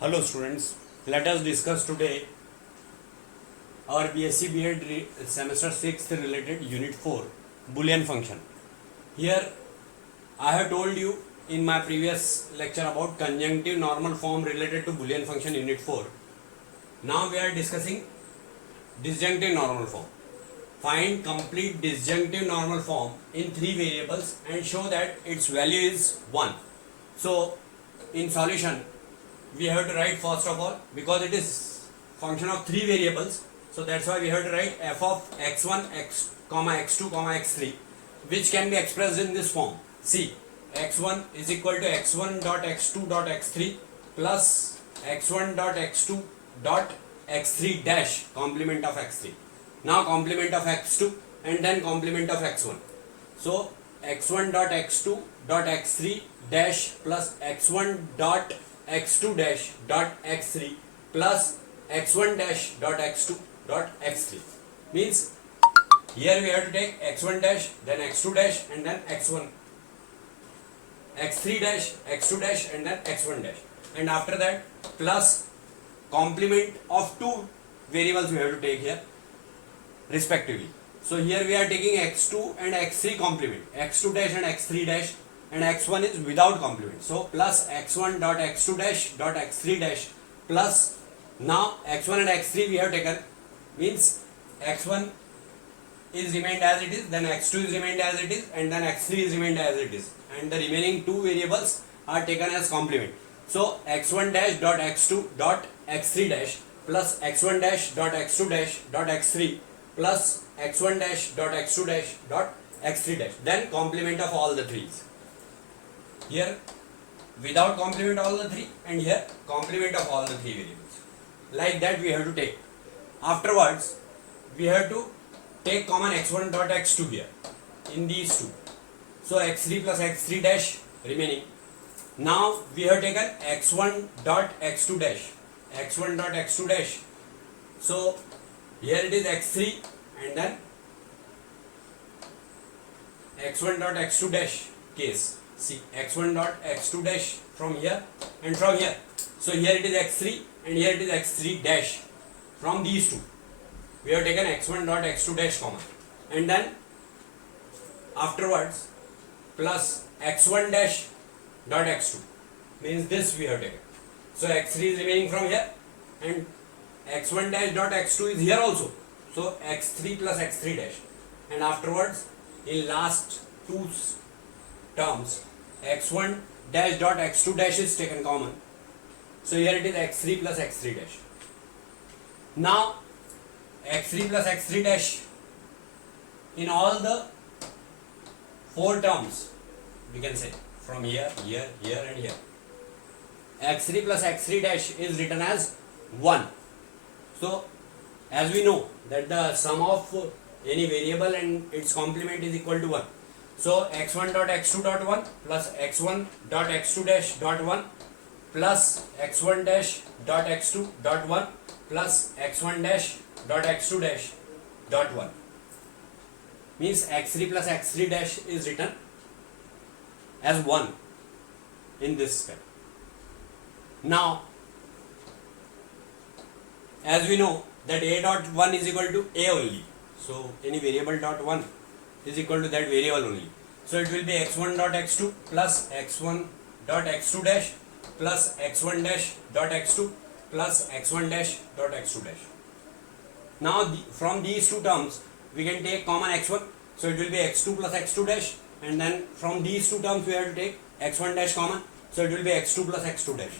Hello students, let us discuss today our BSc B.Ed semester 6 related unit 4 Boolean function. Here I have told you in my previous lecture about conjunctive normal form related to Boolean function unit 4. Now we are discussing disjunctive normal form. Find complete disjunctive normal form in 3 variables and show that its value is 1. So in solution we have to write first of all, because it is function of 3 variables, so that's why we have to write f of x1 x comma x2 comma x3, which can be expressed in this form. See, x1 is equal to x1 dot x2 dot x3 plus x1 dot x2 dot x3 dash complement of x3. Now complement of x2 and then complement of x1. So x1 dot x2 dot x3 dash plus x1 dot x2 dash dot x3 plus x1 dash dot x2 dot x3 means here we have to take x1 dash, then x2 dash, and then x1, x3 dash, x2 dash, and then x1 dash, and after that plus complement of 2 variables we have to take here respectively. So here we are taking x2 and x3 complement, x2 dash and x3 dash, and x1 is without complement. So plus x1 dot x2 dash dot x3 dash plus, now x1 and x3 we have taken, means x1 is remained as it is, then x2 is remained as it is, and then x3 is remained as it is, and the remaining 2 variables are taken as complement. So x1 dash dot x2 dot x3 dash plus x1 dash dot x2 dash dot x3 plus x1 dash dot x2 dash dot x3 dash, then complement of all the 3's. Here without complement all the 3, and here complement of all the 3 variables. Like that we have to take. Afterwards we have to take common x1 dot x2 here in these 2. So x3 plus x3 dash remaining. Now we have taken x1 dot x2 dash, x1 dot x2 dash. So here it is x3 and then x1 dot x2 dash case. See, x1 dot x2 dash from here and from here. So here it is x3 and here it is x3 dash. From these 2 we have taken x1 dot x2 dash common, and then afterwards plus x1 dash dot x2 means this we have taken. So x3 is remaining from here and x1 dash dot x2 is here also. So x3 plus x3 dash, and afterwards in last 2 terms x1 dash dot x2 dash is taken common. So here it is x3 plus x3 dash. Now x3 plus x3 dash in all the 4 terms, we can say from here, here, here and here, x3 plus x3 dash is written as 1. So as we know that the sum of any variable and its complement is equal to 1. So x1 dot x2 dot 1 plus x1 dot x2 dash dot 1 plus x1 dash dot x2 dot 1 plus x1 dash dot x2 dash dot 1 means x3 plus x3 dash is written as 1 in this step. Now as we know that a dot 1 is equal to a only, so any variable dot 1 is equal to that variable only. So it will be x1 dot x2 plus x1 dot x2 dash plus x1 dash dot x2 plus x1 dash dot x2 dash. Now from these 2 terms we can take common x1, so it will be x2 plus x2 dash, and then from these 2 terms we have to take x1 dash common, so it will be x2 plus x2 dash.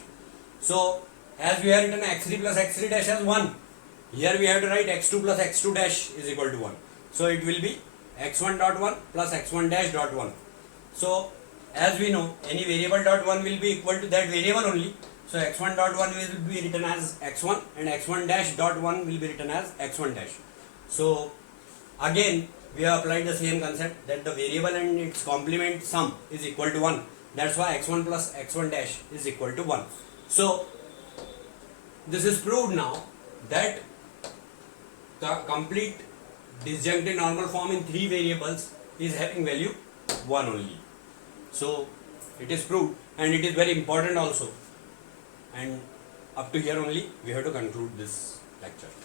So as we have written x3 plus x3 dash as 1, here we have to write x2 plus x2 dash is equal to 1. So it will be x1 dot 1 plus x1 dash dot 1. So as we know any variable dot 1 will be equal to that variable only. So x1 dot 1 will be written as x1 and x1 dash dot 1 will be written as x1 dash. So again we have applied the same concept that the variable and its complement sum is equal to 1. That's why x1 plus x1 dash is equal to 1. So this is proved now that the complete disjunctive normal form in 3 variables is having value 1 only. So it is proved, and it is very important also. And up to here only we have to conclude this lecture.